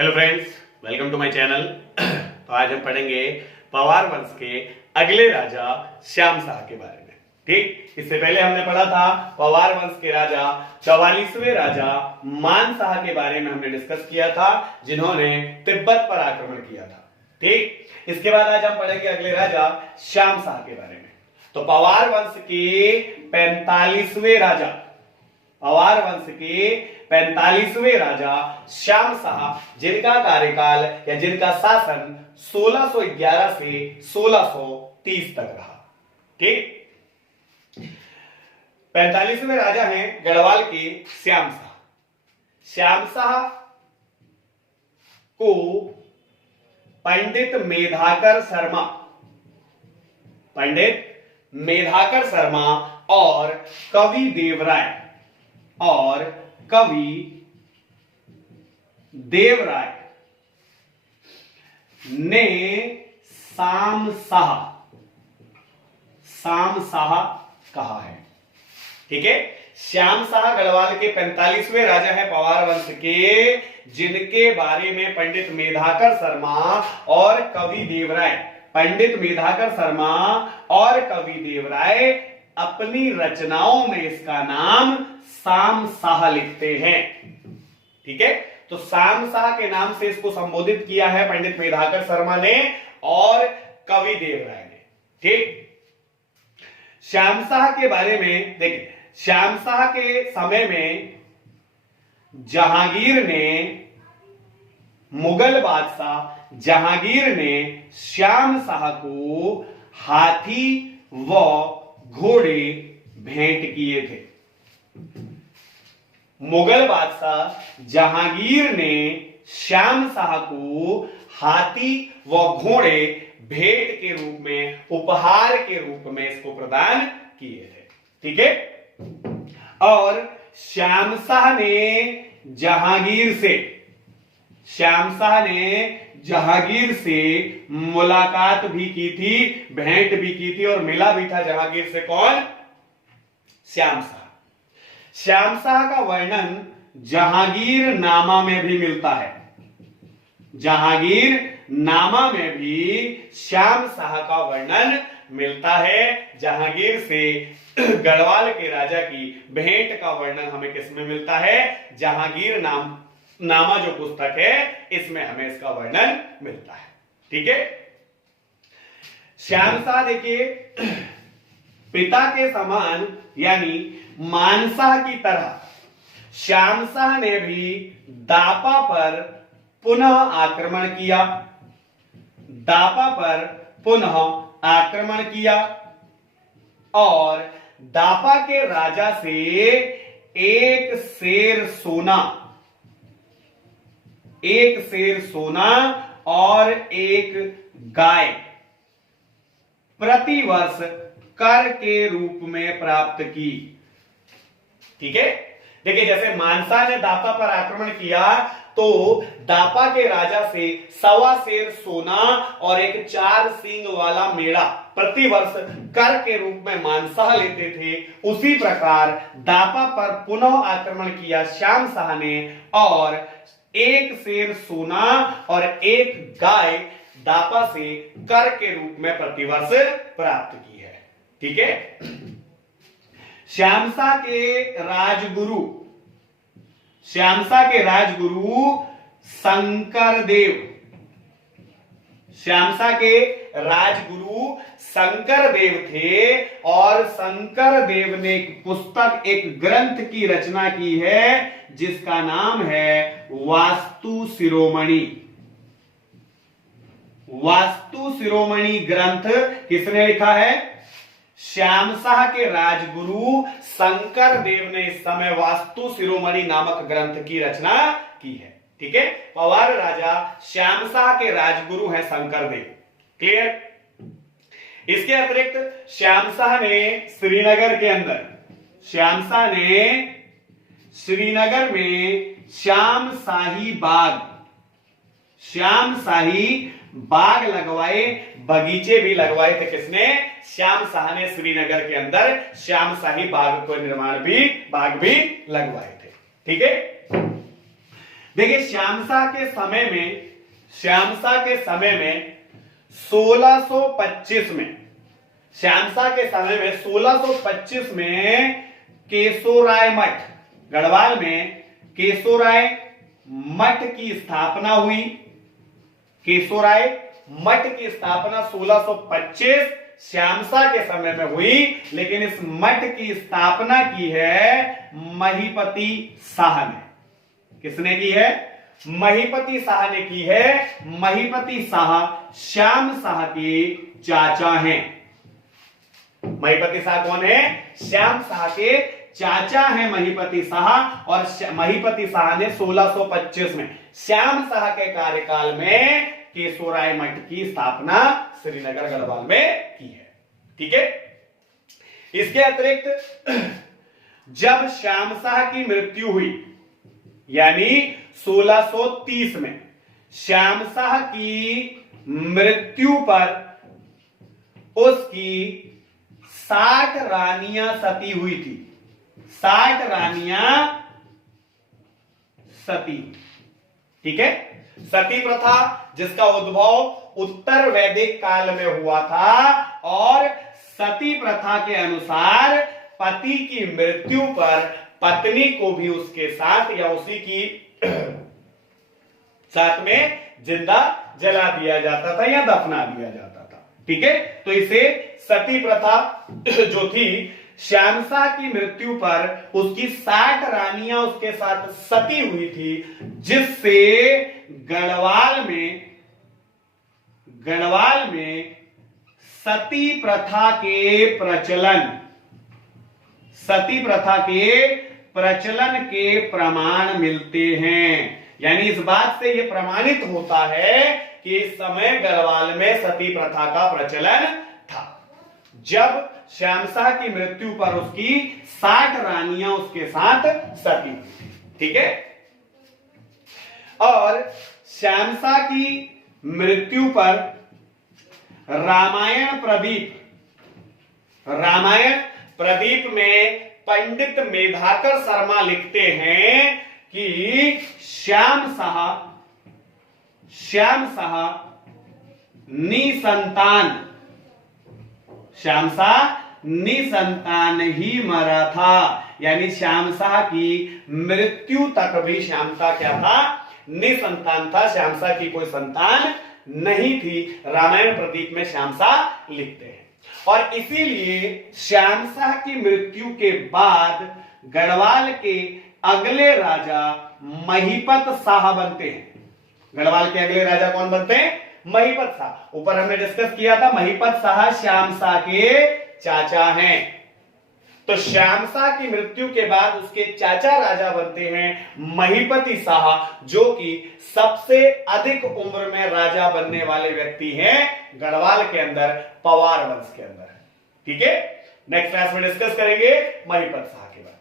Hello friends, welcome to my channel. तो आज हम पढ़ेंगे पवार वंश के अगले राजा श्याम शाह के बारे में। ठीक, इससे पहले हमने पढ़ा था पवार वंश के राजा 44वें राजा मान शाह के बारे में हमने डिस्कस किया था, जिन्होंने तिब्बत पर आक्रमण किया था। ठीक, इसके बाद आज हम पढ़ेंगे अगले राजा श्याम शाह के बारे में। तो पवार वंश के 45वें राजा, पवार वंश के 45वें राजा श्याम शाह, जिनका कार्यकाल या जिनका शासन 1611 से 1630 तक रहा। ठीक, 45वें राजा हैं गढ़वाल के श्याम शाह। श्याम शाह को पंडित मेधाकर शर्मा और कवि देवराय ने शाम शाह कहा है। ठीक है, श्याम शाह गढ़वाल के 45वें राजा है पवार वंश के, जिनके बारे में पंडित मेधाकर शर्मा और कवि देवराय अपनी रचनाओं में इसका नाम शाम शाह लिखते हैं। ठीक है, तो शाम शाह के नाम से इसको संबोधित किया है पंडित मेधाकर शर्मा ने और कवि देवराय ने। ठीक, श्याम शाह के बारे में देखिए, श्याम शाह के समय में मुगल बादशाह जहांगीर ने श्याम शाह को हाथी व घोड़े भेंट किए थे। मुगल बादशाह जहांगीर ने श्याम शाह को हाथी व घोड़े भेंट के रूप में, उपहार के रूप में इसको प्रदान किए थे। ठीक है, और श्याम शाह ने जहांगीर से मुलाकात भी की थी, भेंट भी की थी और मिला भी था जहांगीर से। कौन? श्याम शाह। श्याम शाह का वर्णन जहांगीर नामा में भी मिलता है। जहांगीर नामा में भी श्याम शाह का वर्णन मिलता है। जहांगीर से गढ़वाल के राजा की भेंट का वर्णन हमें किसमें मिलता है? जहांगीर नामा जो पुस्तक है, इसमें हमें इसका वर्णन मिलता है। ठीक है, श्याम शाह देखिए पिता के समान यानी मानशाह की तरह श्याम शाह ने भी दापा पर पुनः आक्रमण किया और दापा के राजा से एक शेर सोना और एक गाय प्रतिवर्ष कर के रूप में प्राप्त की। ठीक है, देखिए जैसे मानसा ने दापा पर आक्रमण किया तो दापा के राजा से 1.25 शेर सोना और एक 4 सींग वाला मेढ़ा प्रतिवर्ष कर के रूप में मानशाह लेते थे। उसी प्रकार दापा पर पुनः आक्रमण किया श्याम शाह ने और 1 शेर सोना और एक गाय दापा से कर के रूप में प्रतिवर्ष प्राप्त की है। ठीक है, श्याम शाह के राजगुरु शंकर देव थे और शंकर देव ने एक ग्रंथ की रचना की है जिसका नाम है वास्तु शिरोमणि ग्रंथ किसने लिखा है? श्याम शाह के राजगुरु शंकर देव ने इस समय वास्तु शिरोमणि नामक ग्रंथ की रचना की है। ठीक है, पवार राजा श्याम शाह के राजगुरु हैं शंकर देव। क्लियर? इसके अतिरिक्त श्याम शाह ने श्रीनगर में श्याम शाही बाग लगवाए, बगीचे भी लगवाए थे। किसने? श्याम शाह ने श्रीनगर के अंदर श्याम शाही बाग भी लगवाए थे। ठीक है, देखिए श्यामशाह के समय में 1625 में, श्यामशाह के समय में 1625 में केशोराय मठ, गढ़वाल में केशोराय मठ की स्थापना हुई। केशोराय मठ की स्थापना 1625 श्यामशाह के समय में हुई, लेकिन इस मठ की स्थापना की है महीपति शाह ने। किसने की है? महीपति शाह ने की है। महीपति शाह श्याम शाह के चाचा हैं। महीपति शाह कौन है? श्याम शाह के चाचा हैं महीपति शाह। और महीपति शाह ने 1625 में श्याम शाह के कार्यकाल में केशोराय मठ की स्थापना श्रीनगर गढ़वाल में की है। ठीक है। इसके अतिरिक्त जब श्याम शाह की मृत्यु हुई, यानी 1630 में श्याम शाह की मृत्यु पर उसकी 60 रानियां सती हुई थी। 60 रानियां सती। ठीक है। सती प्रथा जिसका उद्भव उत्तर वैदिक काल में हुआ था, और सती प्रथा के अनुसार पति की मृत्यु पर पत्नी को भी उसके साथ या उसी की साथ में जिंदा जला दिया जाता था या दफना दिया जाता था। ठीक है। तो इसे सती प्रथा जो थी, श्यामशाह की मृत्यु पर उसकी 60 रानियां उसके साथ सती हुई थी, जिससे गढ़वाल में सती प्रथा के प्रचलन के प्रमाण मिलते हैं। यानी इस बात से यह प्रमाणित होता है कि इस समय गढ़वाल में सती प्रथा का प्रचलन था, जब श्यामशाह की मृत्यु पर उसकी 60 रानियां उसके साथ सती हुई थी। ठीक है। और श्यामशाह की मृत्यु पर रामायण प्रदीप में पंडित मेधाकर शर्मा लिखते हैं कि श्यामशाह निसंतान ही मरा था। यानी श्यामशाह की मृत्यु तक भी श्यामशाह क्या था? निसंतान था। श्यामशाह की कोई संतान नहीं थी। रामायण प्रदीप में श्यामशाह लिखते हैं। और इसीलिए श्यामशाह की मृत्यु के बाद गढ़वाल के अगले राजा महीपत शाह बनते हैं। गढ़वाल के अगले राजा कौन बनते हैं? महीपत शाह। ऊपर हमने डिस्कस किया था, महीपत शाह श्यामशाह के चाचा हैं। तो श्यामशाह की मृत्यु के बाद उसके चाचा राजा बनते हैं महीपति शाह, जो कि सबसे अधिक उम्र में राजा बनने वाले व्यक्ति हैं गढ़वाल के अंदर, पवार वंश के अंदर। ठीक है। नेक्स्ट क्लास में डिस्कस करेंगे महीपत शाह के बारे में।